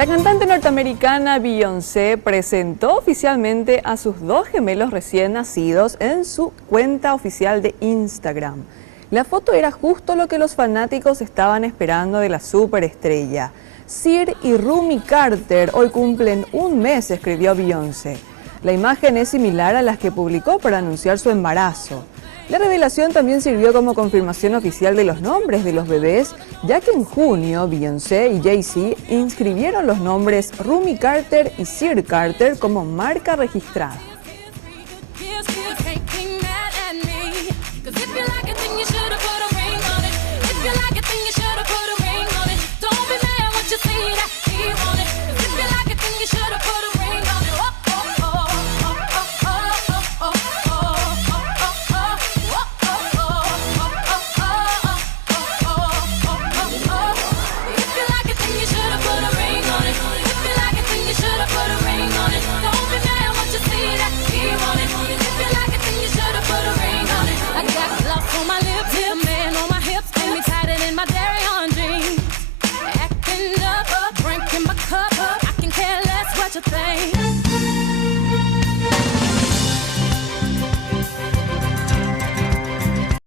La cantante norteamericana Beyoncé presentó oficialmente a sus dos gemelos recién nacidos en su cuenta oficial de Instagram. La foto era justo lo que los fanáticos estaban esperando de la superestrella. Sir y Rumi Carter hoy cumplen un mes, escribió Beyoncé. La imagen es similar a las que publicó para anunciar su embarazo. La revelación también sirvió como confirmación oficial de los nombres de los bebés, ya que en junio Beyoncé y Jay-Z inscribieron los nombres Rumi Carter y Sir Carter como marca registrada. Thing.